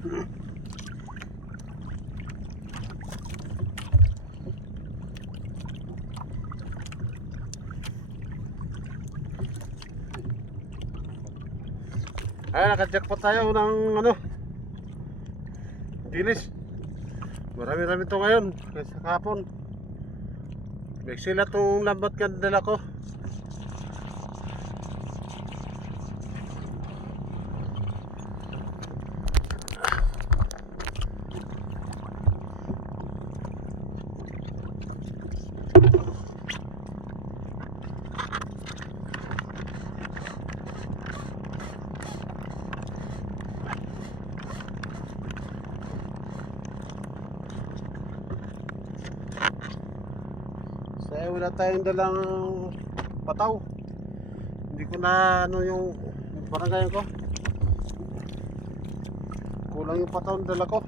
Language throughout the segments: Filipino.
Ay, nakajackpot tayo ng ano. Dilis. Marami-rami to ngayon. Kaysa kahapon. May tong lambat ka dala ko. Wala tayong dalang pataw. Hindi ko na ano yung barangay ko. Kulang yung pataw na dala ko.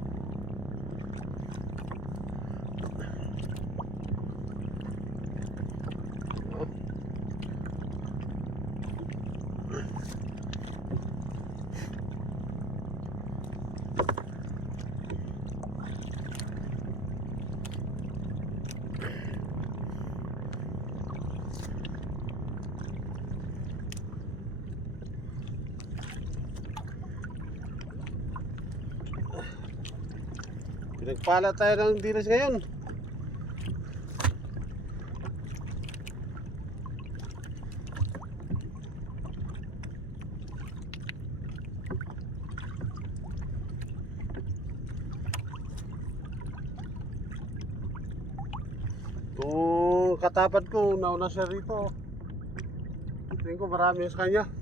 Pinagpala tayo ng dinas ngayon. Kung katapad ko, nauna siya rito. Tingin ko marami sa kanya.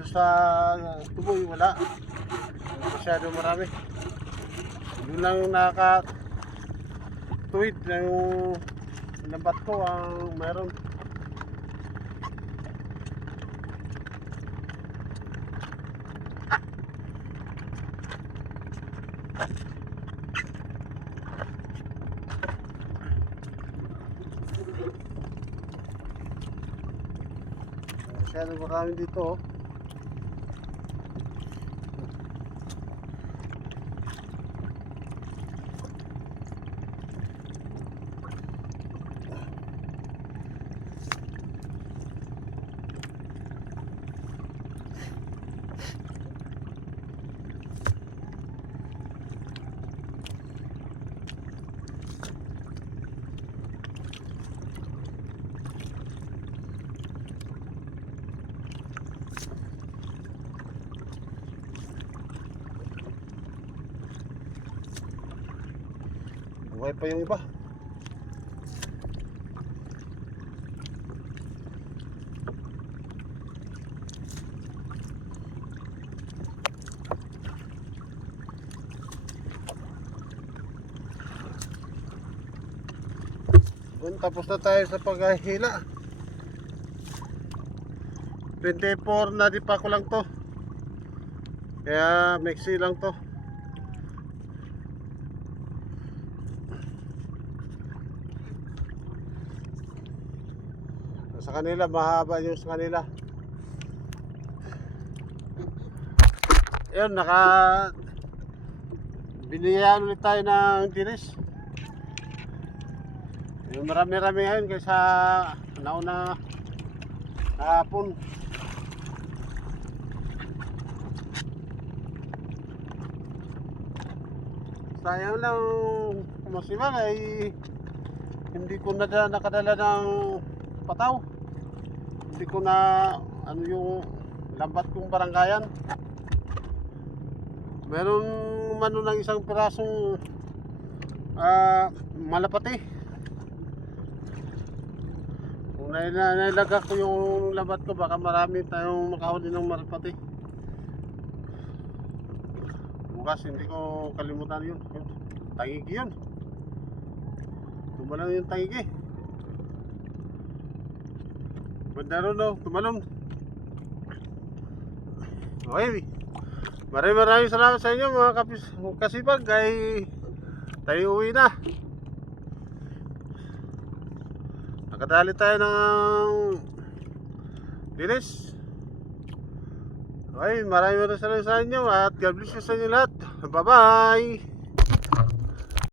dito sa tuboy wala. Masyado marami. Yun lang naka tuwid ng lambat ko ang meron. Masyado marami dito oh. Buhay pa yung iba. Yun, tapos na tayo sa paghahila. 24 na di pa ko lang to. Kaya mixi lang to. Sa kanila, mahaba yung sa kanila. Ayun, naka... Biniyan ulit tayo ng dinis. Yung marami-rami ngayon kaysa nauna kahapon. Sayang lang kumasiman ay hindi ko na da- nakadala ng pataw. Hindi ko na ano yung lambat kong baranggayan. Meron mano ng isang pirasong ah, malapati. Kung na, na, nailaga ko yung lambat ko, baka marami tayong makahuli ng malapati. Bukas hindi ko kalimutan yun. Tangigi yun. Tumalon yung tangigi. Banda ron no, tumalon. Okay. Maraming maraming salamat sa inyo mga kapis kasipag ay tayo uwi na. Nakadali tayo ng dinis. Okay, maraming maraming salamat sa inyo at God bless you sa inyo lahat. Bye-bye!